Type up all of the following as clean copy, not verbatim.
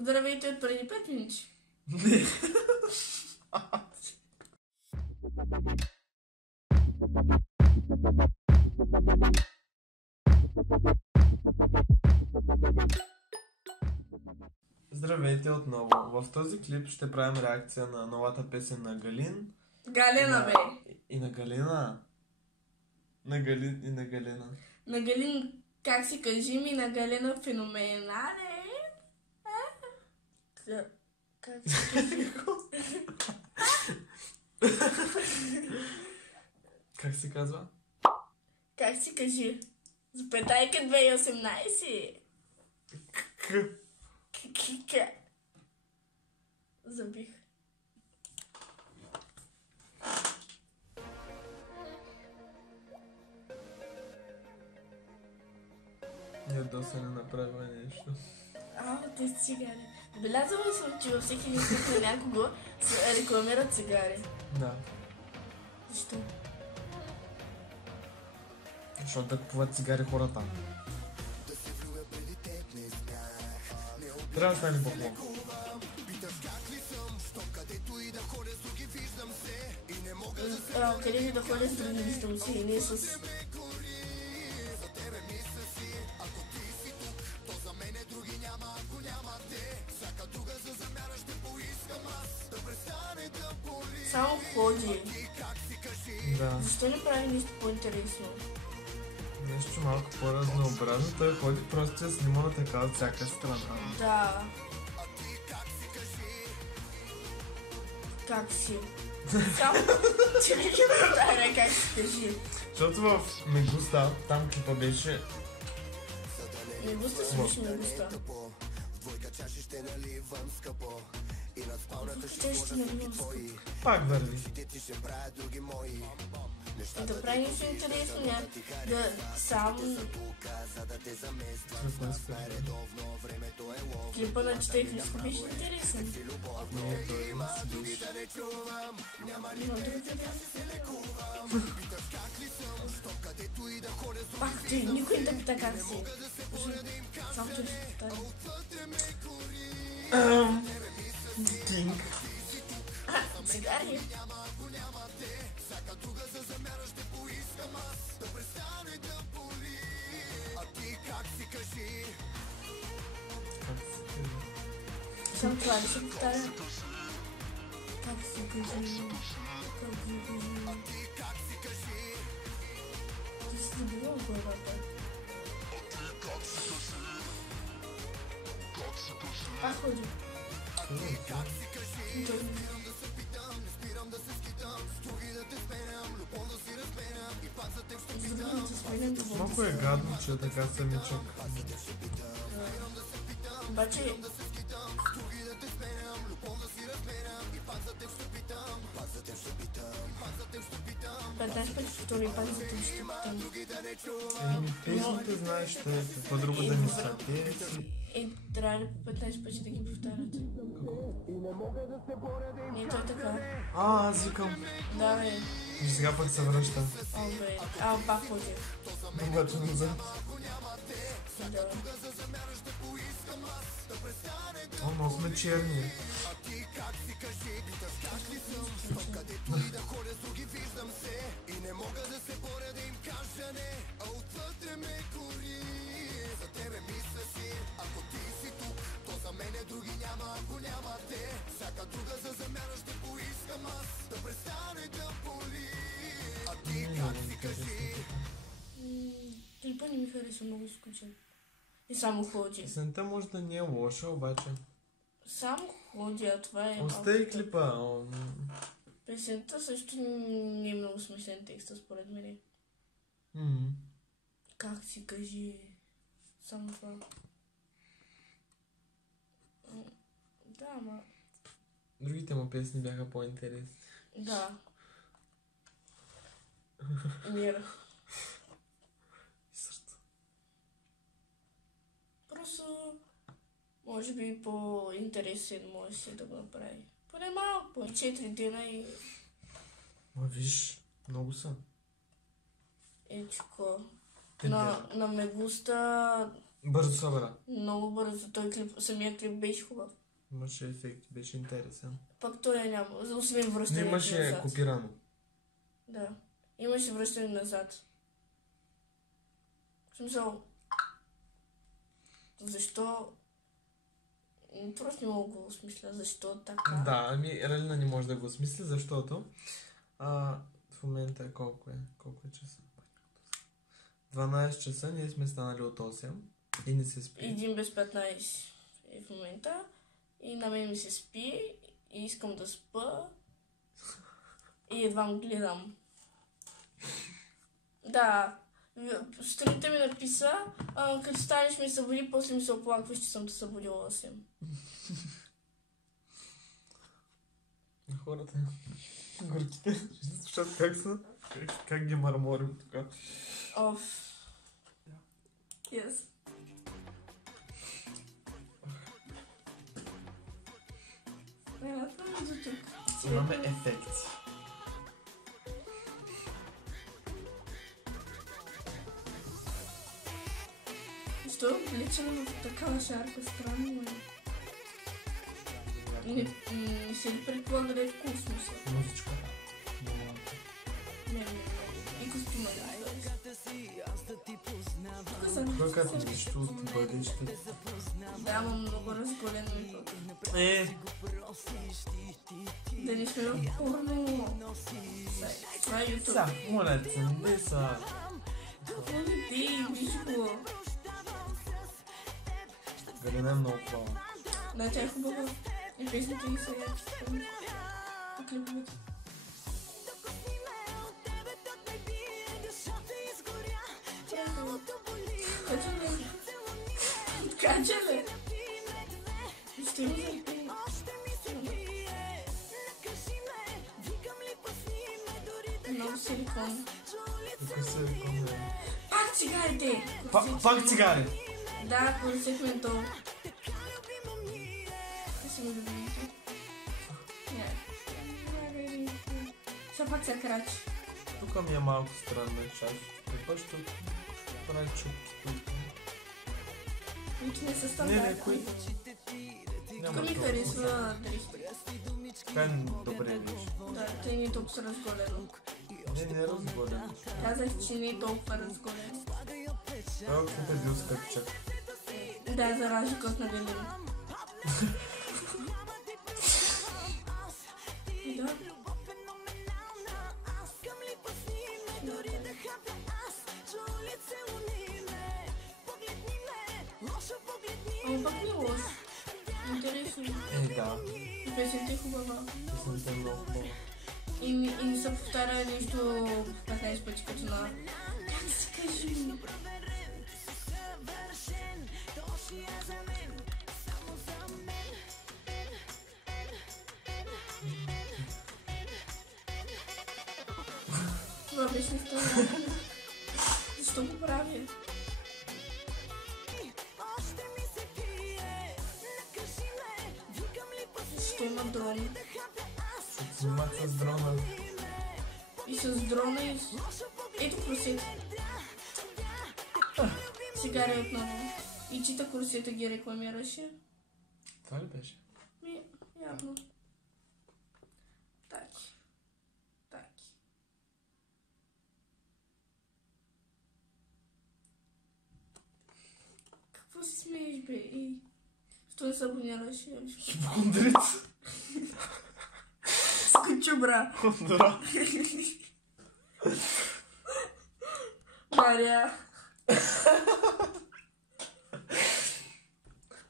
Здравейте от преди 5 минути. Здравейте отново. В този клип ще правим реакция на новата песен на Галин. Галина, бе. И на Галина. На Галин и на Галина. На Галин, как си кажи ми, на Галина феноменален. Как си кажи? Как се казва? Как си кажи? Запетайка 2018. Забих. Ядоса не направила нещо. Те цигари. Белязала съм, че във всеки един клип на някого се рекламират цигари. Да. Защо? Защото да купуват цигари хората. Трябва да стане по-хубаво. Къде ли да ходя с други виждамци, не с... Само ходи. Да. Защо не прави нищо по-интересно? Нещо малко по-разнообразно. Той ходи просто да снима така от всяка страна. Да. Как си? Само, че не ще направя как си кажи. Защото в Мегуста, там клипа беше... Мегуста си беше Мегуста. Чаще наливам скъпо. Пак върви. Да прави нещо интересно, да сам... Клипа на Чета и Христо беше интересен. Не, той си беше. Пак ти, никой не те пита как си. Само че ще повтаря. Кинг. Цигари. Само това ли ще повтаря? Как си кажи? Ти си забила в главата. Пак ходи. Малко е гадно, че е така самичък. Обаче... Петнайсет пъти повтори, пак за теб ще питам. Песните знаеш, ще е какво друго да ми са. Трябва ли по 15 пъти да ги повтарят? Не, той е така. Аз викам. Да, бе. И сега пък се връща. Бе. Пак ходи. Обаче назад. Да. Но сме черни. Клипа не ми хареса, много скучен. И само ходи. Песента може да не е лоша, обаче. Само ходи, а това е... Остави клипа. Песента също не е много смешен текста, според мен. Как си кажи? Само това. Да, ама... Другите му песни бяха по-интересни. Да. Мир. Сърце. Просто... Може би по-интересен може си да го направи. Поне малко, 4 дена и... Ма виж, много са. Ечко. На Мегуста Бързо събра. Много бързо. Той клип, самия клип беше хубав. Имаше ефекти, беше интересен. Пак той я няма. Освен Но връщането имаше назад. копирано. Да. Имаше връщане назад. В смисъл... Защо... Просто не мога да го осмисля. Защо така? Да, ами Ралина не може да го осмисли, защото в момента е колко е? Колко е часа? 12 часа, ние сме станали от 8 и не се спи. 1 без 15 е в момента. И на мен ми се спи. И искам да спа. И едва му гледам. Да. Сутринта ми написа, като станеш ми събуди, после ми се оплакваш, че съм те събудила 8. Хората. Горките. Ще слушат как са. Как ги мърморим тук. Оф. Yes. Това е до тук. Имаме ефекти. Защо е облечено в такава шарка? Странно е. Не се ли предполага да е вкусно са? Музичка. Не. И костюма да е. Тук са Когато нещо от бъдеще. Да, ама много разголено и тук. Да не сме в порно. Това е YouTube. Са, моля те, не са. Какво не ти, виж го. Галина е много хубава. Да, тя е хубава. И песните ги са яки. И клиповете. Качале. Ще има за пи. Много силикон. Тук се рекомендира. Пак цигарите! Пак цигари! Да, корсет ментол. Това са ми любимите. Сега пак се крачи. Тук ми е малко странна част. Какво ще прави чупки тук? Вики не са Не, стандартни. кои? Тук ми харесва дрехи. Така е добре виж. Да, те не е толкова разголено. Не е разгоден. Казах, че не е толкова разголено. Това е бил скъпчак. Да, за разлика от на Галина. Да. Ама пък не е лош. Интересно. Да. И песента е хубава. Песента е много хубава. И не се повтаря нещо 15 пъти като на... Как се кажи? Това беше нестандартно. Защо го правя? Защо има дрон? Ще се снимат с дрона. И с дрона и с... Ето курсета. Цигари отново. И чита курсета ги рекламираше. Това ли беше? Ми, явно. Таки. Таки. Какво се смееш, бе? И... Що не се абонираш? Хипохондрец. Скучу, бра. Да. Мария.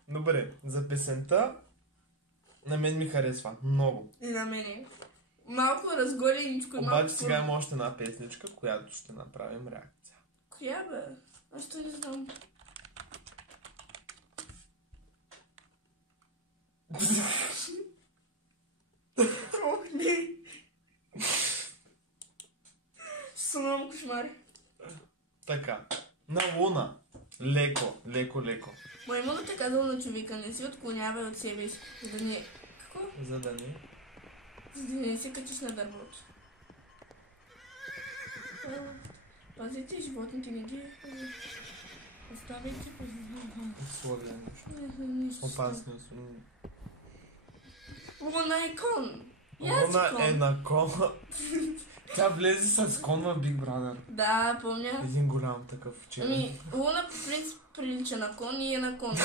Добре, за песента на мен ми харесва много. И на мене. Малко разголеничко и малко... Обаче сега има още една песничка, която ще направим реакция. Коя, бе? Аз то не знам. Ох, не. Сънувам кошмари. Така, на Луна. Леко, леко, леко. Маймунът е казал на човека, не си отклонявай от себе си, за да не... Какво? За да не... За да не се качиш на дървото. Пазите животните, не ги... Оставайте условия нещо. нищо. Опасност. Луна е кон. Луна е на кон. Тя влезе с кон в Big Brother. Да, помня. Един голям такъв черен. Ами, Луна по принцип прилича на кон и е на кон.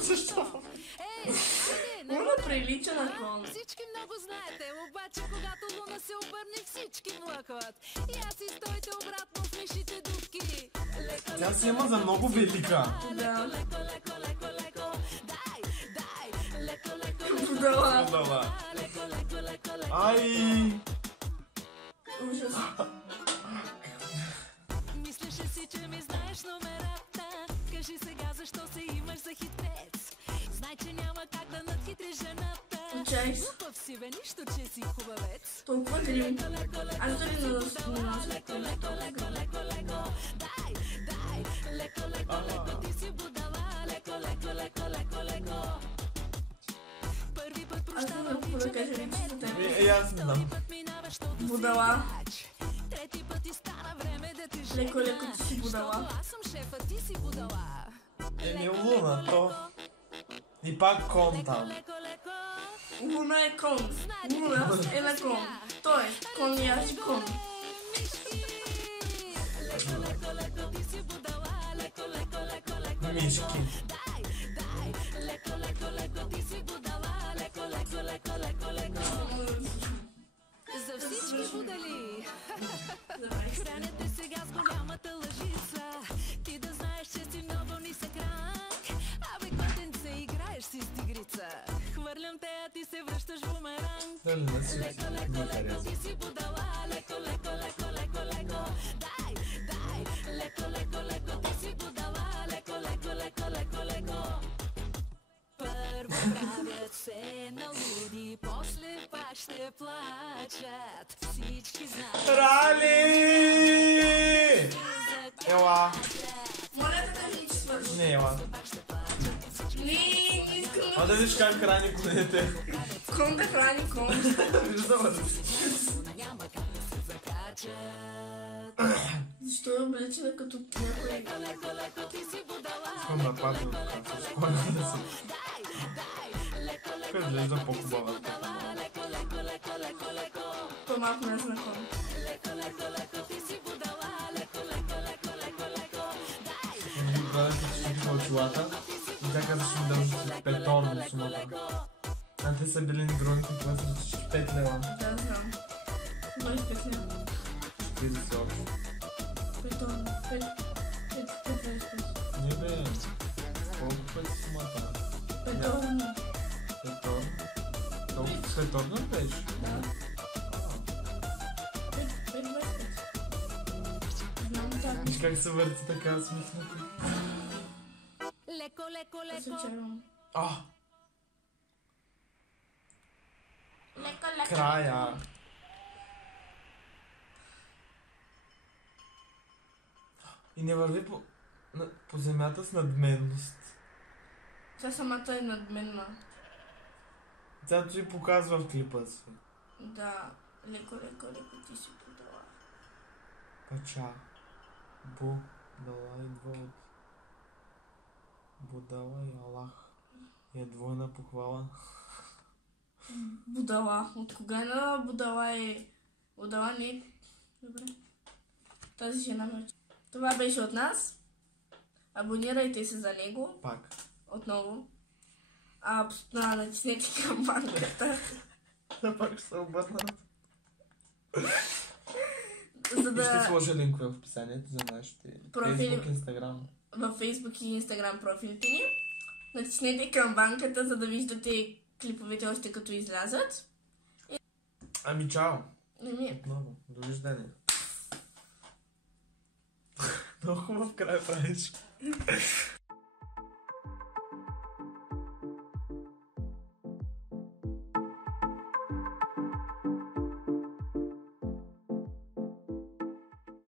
Защо? Луна прилича на кон. Всички много знаете, обаче когато Луна се обърне, всички млъкват. И аз и стойте обратно в мишите дупки. Тя се има за много велика. Да. Леко, леко, леко, леко, дай, дай, леко, леко, Подала. Подала. леко, леко, леко, леко. Ай! Ужас. Мислеше си, че ми знаеш номерата. Кажи сега, защо се имаш за хитрец. Знай, че няма как да надхитриш жената. Учай се. Глупав си бе, нищо, че си хубавец. Толкова грим. Аз дори не нося Леко, леко, леко, леко, дай, дай, леко, леко, леко, ти си будала. Леко, леко, леко, леко, леко. Първи път Аз не знам какво да кажа вече за теб. И аз не знам. Будала. Трети път и стана време да те Леко, леко ти си будала. Защото аз съм шефа, ти си будала. Еми Луна, то. И пак кон там. Леко, леко, Луна е кон. Луна е на кон. Тоест, кон и аз и кон. леко, леко, леко, ти си будала. Леко, леко, леко, леко, Мишки. дай, дай, леко, леко, леко, ти си будала. Леко, леко, леко, леко, леко. За всички будали. Храня те сега с голямата лъжица. Ти да знаеш, че си много нисък ранг. Абе, котенце, играеш си с тигрица. Хвърлям те, а ти се връщаш бумеранг. Дали не си Леко, леко, леко, ти си будала. Леко, леко, леко, леко, леко. Дай, дай, леко, леко, леко, ти си будала. Леко, леко, леко, леко, леко. Първо правят се на луди, после пак ще плачат. Всички знаят. Рали! Ела. Моля да кажи, че свърши. Не, ела. Не искам А да виж как храни конете. кон да храни кон. Виждала ли? Няма как да се закачат. Защо е облечена като някой? Леко, леко, ти си будала. Искам да падна от каца. Скоро да се... Дай, дай, леко, леко, Как изглежда по-хубава. леко, леко, леко, леко, леко. По-малко не на кон. Леко, леко, леко, ти си будала. Леко, леко, леко, леко, леко. Дай, Биг Бръдър като щупиха очилата и тя каза, ще ми дължи петорно сумата. А те са били негрони, това са 5 лева. Да, знам. 25 лева. 40 общо. 5 тона. 5 Не бе, колко пъти сумата? 5 тона. Петорно? Толкова петорно ли беше? Да. 5-25. Знам так. Виж как се върти така смихнато. леко, леко, Аз се леко. чарвам. А, Леко, леко. края. И не върви по земята с надменност. Тя самата е надменна. Тя ти показва в клипа си. Да. Леко, леко, леко ти си подала. Пача. Бу. Дала идва от... Будала и Аллах. И е двойна похвала. Будала. От кога е на Будала е... Будала не е... Добре. Тази жена ме... Това беше от нас. Абонирайте се за него. Пак. Отново. Натиснете камбанката. Да пак ще се обърна. За И ще да... сложа линкове в описанието за нашите Профили. Facebook, Instagram. Във Facebook и Instagram профилите ни. Натиснете камбанката, за да виждате клиповете още като излязат. Ами чао! Ами, Отново. Довиждане. Много хубав край правиш.